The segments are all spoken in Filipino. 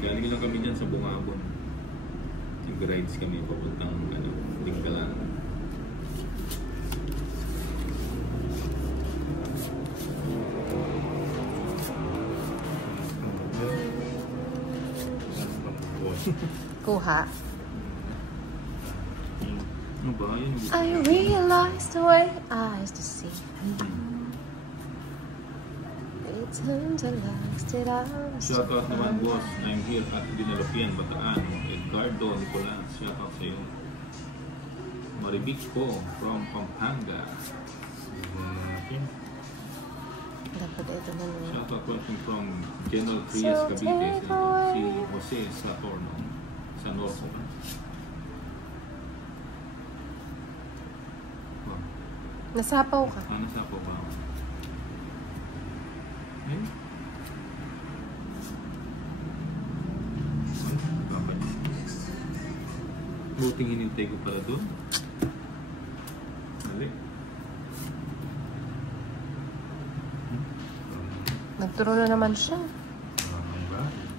Galing lang kami dyan sa Bungabon. Nag-rides kami papuntang Tinggalan. Kuha. Ano ba? Yan. I realize the way I used to see. It's times I lost it all. Shoutout naman, boss. I'm here at Dinalapian, Bataan. Edgardo Nicolas. Shoutout sa'yo. Maribik ko from Pampanga. Dapat ito na naman. Shoutout watching from General Trias, Cavite. Si Jose Satorno. Sa Norco. Nasapaw ka. Nasapaw ka. Eh? Bakit? Buting hinintay ko pala doon. Mali. Nagturo na naman siya.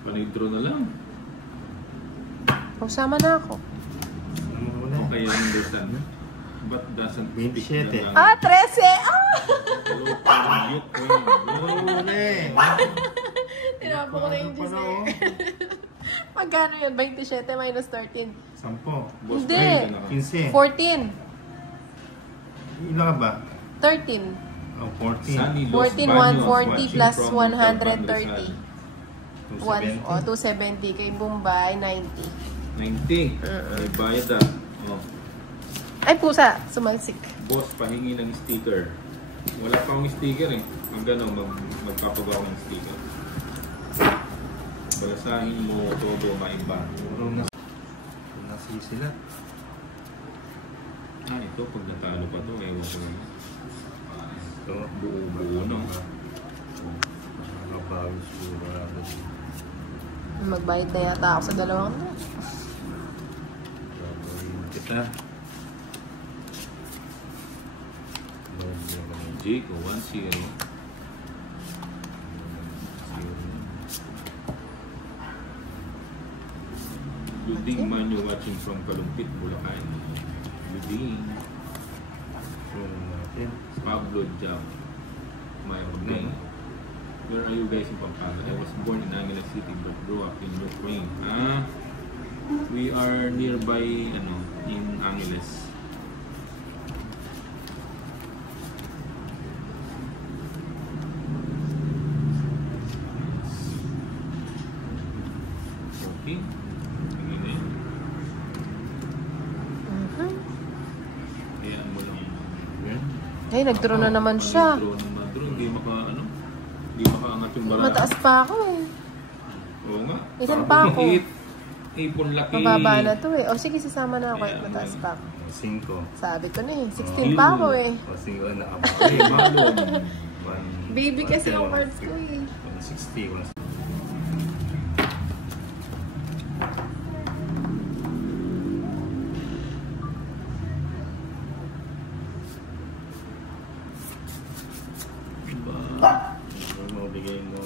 Panigdro na lang. Magsama na ako. Okay, I understand. But doesn't... 27. Ah, 13! Tinapo ko na yung 16. Magkano yun? 27 minus 13. 10. Hindi. 15. 14. Ilan ka ba? 13. Oh, 14. 14, 140 plus 130. 270. Kay Bombay, 90. 90. May bayad Oh. Ay, pusa. Sumalsik. Boss, pahingi ng sticker. Wala pa akong sticker eh. Ang gano'n, magpapagawa ng sticker. Balasahin mo todo maiba. Nasi sila. Ito, pag natalo pa to, ewan ko naman. Ito. Buo-buo, no? Nakabawi siguro. Magbayad na yata ako sa dalawang na. Kita. Jake, 1-0. Luding man you're watching from Kalumpit, Bulacan. Luding. From Pablo Jam. My name. Where are you guys in Pampanga? I was born in Angeles City but grew up in Ukraine. We are nearby, in Angeles. Okay. Ayan mo lang. Ay, nagdraw na naman siya. Hindi makaangat yung barang. Mataas pa ako eh. Oo nga. Ilan pa ako? Ipon laki. Mababa na to eh. O sige, sasama na ako. Mataas pa ako. 5. Sabi ko na eh. 16 pa ako eh. O 5 na ako. Baby kasi yung cards ko eh. 160. Bigay mo.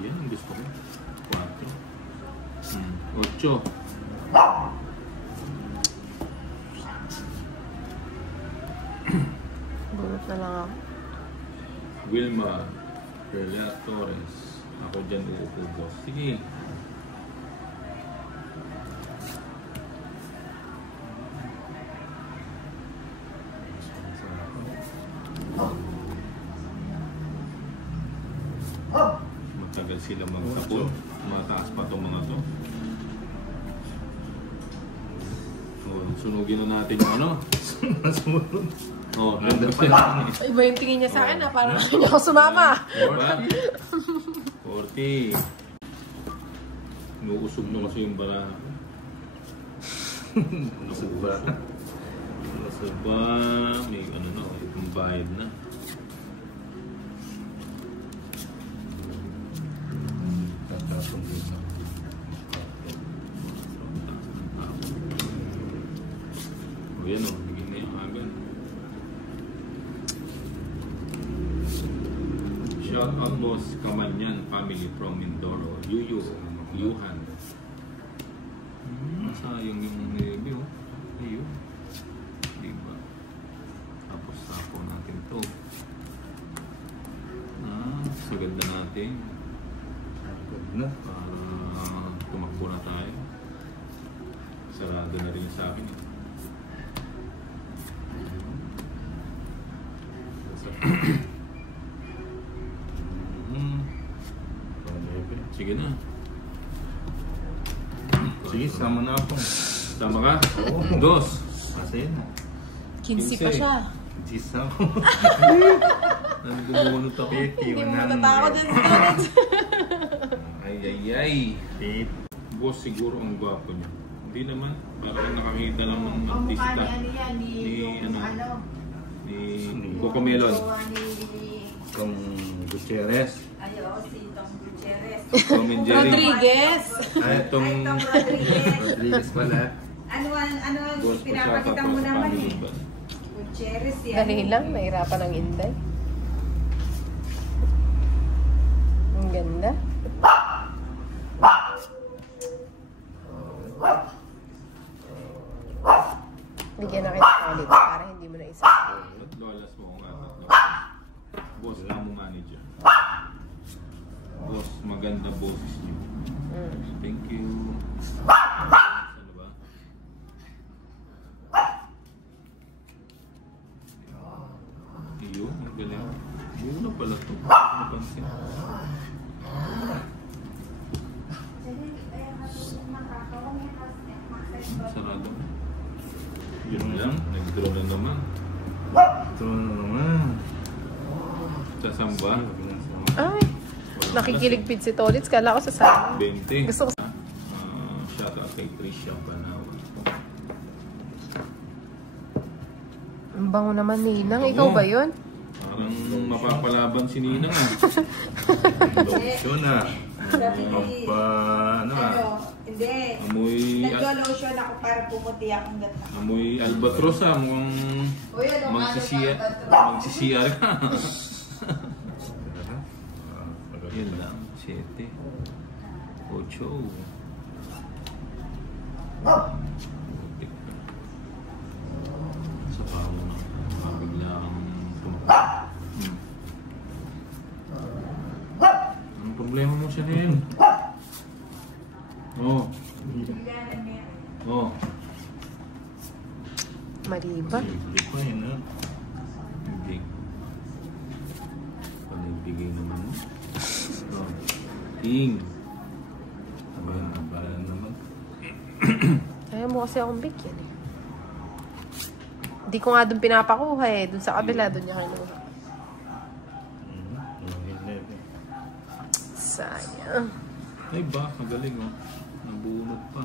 Yan ang gusto ko. 4. 8. Bunot na lang ako. Wilma Perla Torres. Ako dyan uupo, boss. Sige. Matagal sila magtapon. Mataas pa itong mga to. Sunugin na natin yung Sumunod. Iba yung tingin niya sa akin na parang hindi ako sumama. 40. Nuusog na kasi yung bara. Usog ba? Usog ba? May yung bayad na. yan o. Bigyan na yung agad. Shout out boss Kamanyan family from Mindoro. Yuhan. Sayang yung review. Ayun. Diba? Tapos sapo natin to. Sagad na natin. Sagad na. Para tumakbo na tayo. Sarado na rin sa akin. Sige na. Sige, sama na ako. Sama ka? Oo. Dos. Kasi na. 15 pa siya. Jis ako. Nandumumunot ako. Hindi mo matatakot din sa donuts. Ay. Boss siguro ang gwapo niya. Hindi naman. Parang nakakita lang ng artista. Ni Cocomelon. Kung Gutierrez. Ayaw, si Tom Gutierrez. Tom and Jerry. Rodriguez. Ay, Itong Ay, Tom Rodriguez. Rodriguez pala. Ano boss pa siya pinapakita mo sa naman family eh? ba? Gutierrez yan. Dali lang, nahirapan ang Inday. Ang ganda. Bigyan na kita ulit para hindi mo na isa. Lolas mo kung ano. Boss, amo manager. Boss, maganda boses niyo. Thank you. Ano ba? Iyo, ang galing. Iyo na pala ito. Napansin. Sarado. Yun lang, nag-draw na naman. Ito na naman. Sasamba. Ay, nakikiligpid si Tolitz. Kala ko sa sana. 20. Gusto ko. Shout out kay Tricia Panawa. Ang bango naman, Ninang. Ikaw ba yun? Parang mapapalaban si Ninang ah. Lotion na. Ano Hindi. Amoy Nag-lotion ako para pumuti akong gata. amoy albatros ah. Mukhang Uy, ano magsisiyar ka. Yun lang. 7. 8. Sa pao na. Mabiglang tumakbo. Anong problema mo siya rin? Oh. Oh. Mali ba? Hindi pa yun, ha? Hindi. Panagbigay naman mo. Oh. King. Para naman. Ayaw mo kasi akong bigyan eh. Hindi ko nga doon pinapakuha eh. Doon sa kabila, doon niya kinuha. Sayang. Ay ba, magaling oh. Nabunot pa.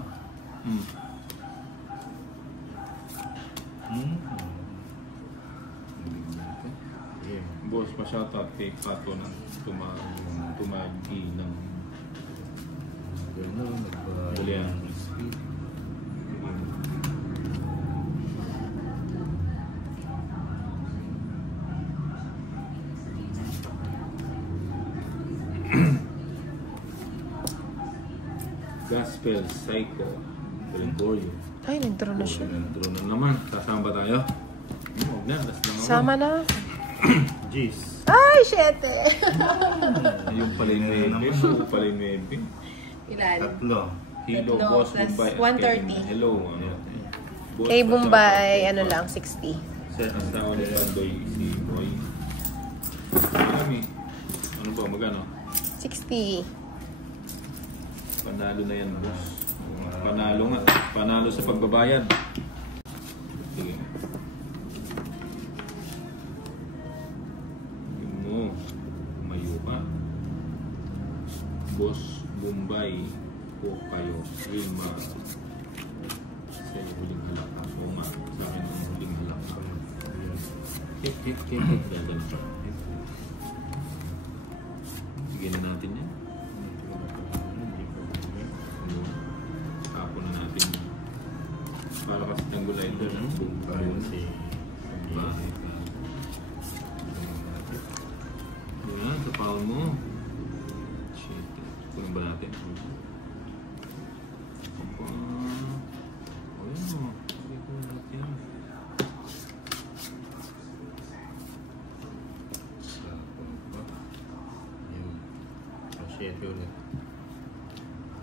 Boss, pa-shoutout kay Pato na tumagi ng Julian. Gospel Psycho Gregorio. Ay, nag-draw na siya. Draw na naman. Sasama ba tayo? Huwag na, last lang ako. Sama na. Jeez. Ay, 7! Yung pala yung maybe. Yung pala yung maybe. Ilan? Tatlo. Hello, Tatlo Boss plus Bombay. 130. Hello. Ano? Boss, Kay Bombay, pa-shoutout. ano lang, 60. Sa asawa ni Sandoy, si Boy. Kami. Ano ba, magano? 60. Panalo na yan, boss. Panalo nga. Panalo sa pagbabayad. Sige. Yun mo. Mayo ka. Boss Bombay po kayo. Wilma. Sa huling halaka. Oo nga. Sa akin ang huling halaka. Hit. Dagan pa. Sige na natin yan. Tapon na natin. Para kasi triangulator. Parang si... Ayan, sa paon mo. Shit. Kunin ba natin? Opa. Ayan o. Kunin natin. Shit ulit.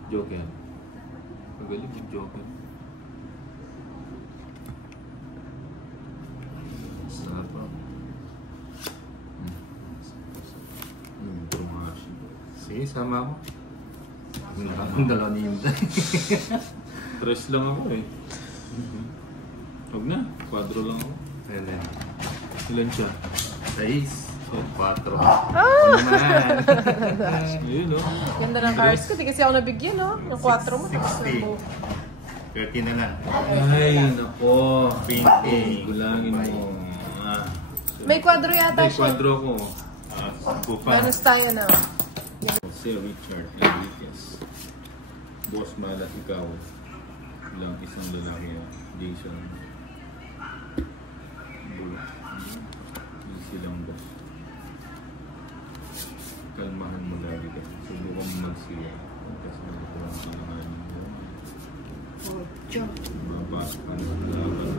Joker. Magaling yung Joker. Sarap po. Trumashi. Sige, sama ako. Nakakang dalawa ni Inday. Tres lang ako eh. Huwag na. 4 lang ako. And then, Ilan siya? 6. 4. Ah! Ano naman? Ayun o. Ganda ng cards ko. Di kasi ako nabigyan, no? Yung 4 mo. Tapos 60. ng 30 na lang. Ay, nako. 20. Gulangin mo. Ah. May kwadro yata May siya. kwadro ko. Bupa. Bonus tayo na. Jose Richard Enriquez. Boss Malat, ikaw. Lang isang lalaki. Jason. Bulak. Hindi silang boss. Kalmahan mo lagi ka. Subukan mo magsiya. Kasi nagkulang silanganin mo. 8. Mabasa ka na laban.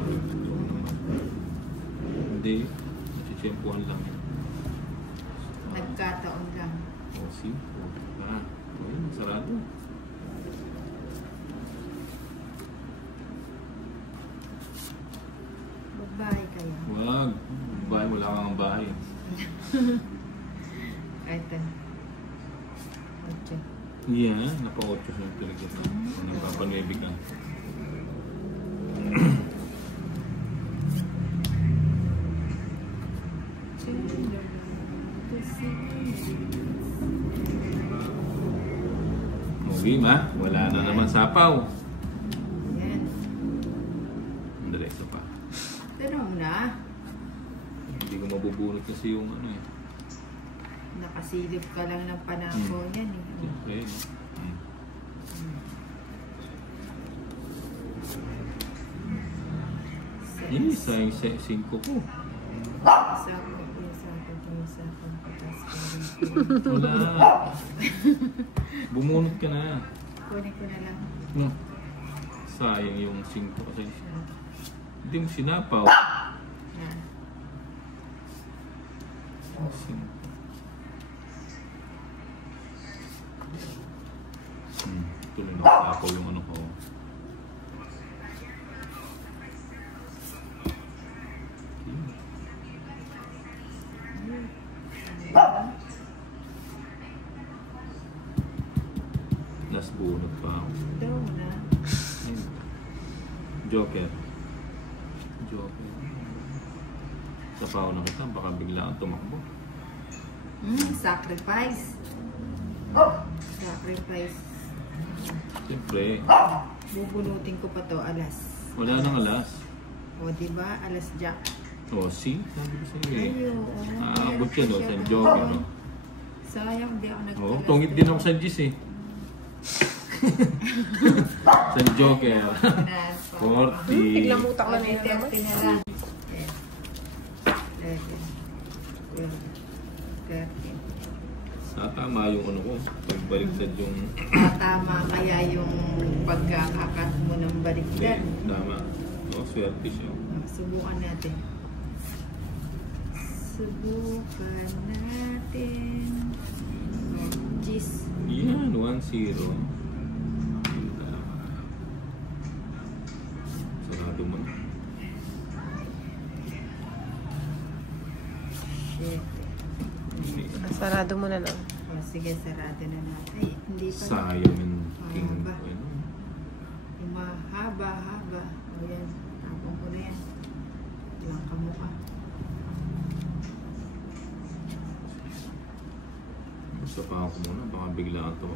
Hindi. Natsitsempuhan lang yun. Nagkataon lang. O, see? Ayun, sarado. Babae kaya. Wag. Bahay, wala kang bahay. Ito. 8. Yeah, napa-8 siya talaga. Nagpapanuebe ka. Movie ma, wala na naman sapaw. Yan. Andali, isa pa. Tanong na. Hindi ko mabubunot kasi yung ano eh. Nakasilip ka lang ng panako yan eh. Siyempre, no? Eh, sayang 5 ko. Wala. Bumunot ka na. Kunin ko na lang. No. Sayang yung 5 kasi hindi mo sinapaw. Yan. 5. Tuloy na ako yung ano ko. Last bunot pa ako. Daw na. Ayun. Joker. Joker. Sa pao na kita, baka biglaan tumakbo. Sacrifice. Sacrifice. Siyempre, Bubunutin ko pa to alas. wala nang alas. O diba? Alas jack. O, see? Sabi ko sa'yo eh. Ayo. Aabot yan o, sa Joker o. Sayang, di ako Oo, nagtalas. tungit din ako sa Gis eh. Sa Joker. 40. Biglang mutak na Okay, nila naman. 30 na lang. 30. Tama yung ano ko, pagbaliktad yung... Tama kaya yung pagkakakat mo ng baliktad. Tama. O, swerte siya. Subukan natin. Subukan natin. Jeez. Yan, 1-0. Sarado mo na. Shit. Sarado mo na lang. O, sige, sarado na natin. Ay, hindi pa. Sayang yung king. Mahaba. Ano? Mahaba-haba. O yan. Tapon ko na yan. Ilang kamukha. Basta pa ako muna, baka biglaan ito.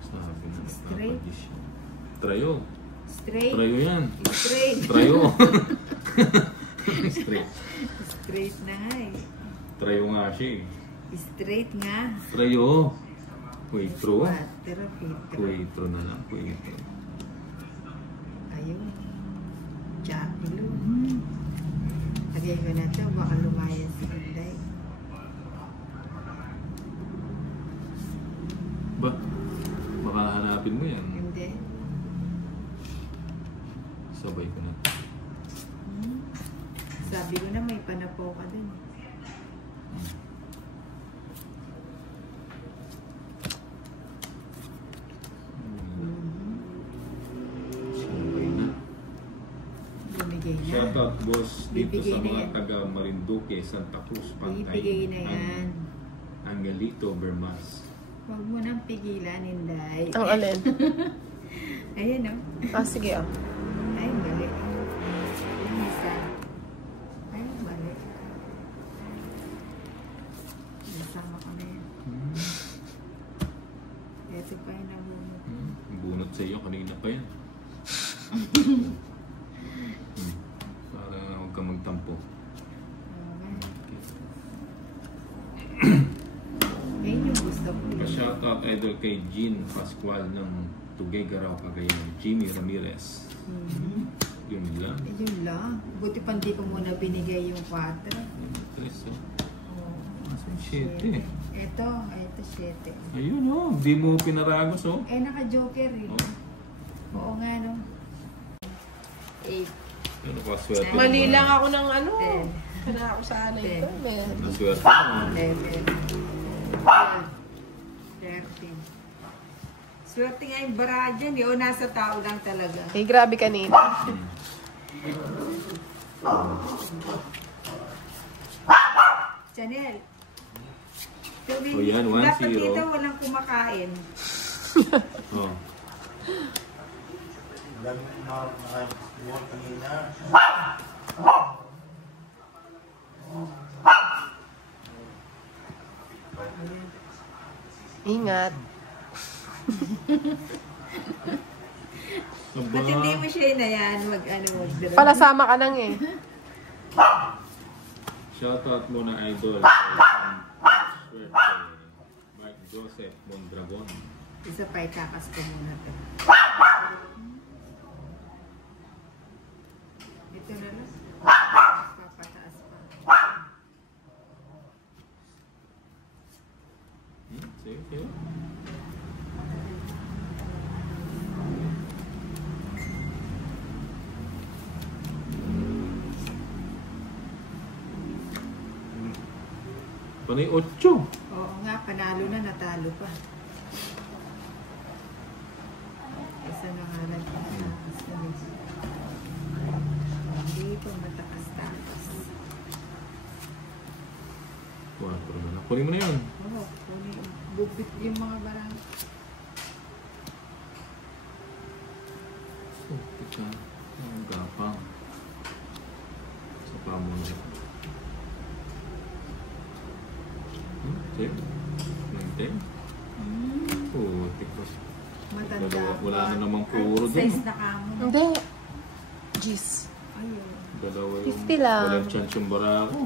Sabi na, Straight. napapadis siya. Trayo. Straight. Trayo yan. Straight. Trayo. Straight. Straight na nga eh. Trayo nga siya eh. Straight nga. Trayo. Quattro. 4, Quattro. Quattro na lang. Quattro. Ayun. Jackilo. Lagay ko na ito, baka lumayan si Inday. Ba? Baka hanapin mo yan. Hindi. Sabay ko na. Sabi ko na may panapaw ka dun. Sabay na. Bumigay na. Shoutout boss dito Bibigay sa na mga yan. taga Marinduque, Santa Cruz, Pantay. Bibigay na yan. Angelito, Bermas. Huwag mo nang pigilan, Inday. Ang alin? Ayan o. Ah, sige ah. Ay, mali. Yung isa. Ay, mali. Nasama ko na yan. Ito pa yung nabunod. Bunot sa iyo, kanina pa yan. Para huwag ka magtampo. Ayun yung gusto ko. Pa-shoutout idol kay Jean Pascual ng Tuguegarao, Cagayan. Jimmy Ramirez. Yun lang. Yun lang. Buti pa hindi ko muna binigay yung 4. Tres, oh. Asan 7? Ito 7. Ayun, oh. Di mo pinaragos, oh. Eh, naka-joker eh. Oh. Oo nga, no? 8. Ano ka, swerte. Mali naman. lang ako ng ano. Ten. Kaya ako sana ito. Naswerte mo. 11. 13. Swerte nga yung bara dyan eh. O nasa tao lang talaga. Eh, grabe kanina. Chanel. O yan, 1-0. Dapat dito walang kumakain. Oh. Ingat. Ba't hindi mo siya na yan? Mag-drone. Palasama ka nang eh. Shoutout muna idol. Swerte. Mark Joseph Mondragon. Isa pa ikakas ko muna ito. Ito na lang. Papataas pa. Sige, sige. Panay 8. Oo nga, panalo na, natalo pa. Isa na nga nagpatakas na rin. Hindi pa matakas-takas. 4 na lang. Kunin mo na yun. Oo, kunin. Bubit yung mga barang. Oh, tika. Ang gapang. Sa pamon. Sige. 9-10. Oh, tikos. Matanda Wala pa. na namang puro dun. Size na kamo. Hindi. Jeez. Ayun. Dalawa yung 50 lang. walang chance yung barako.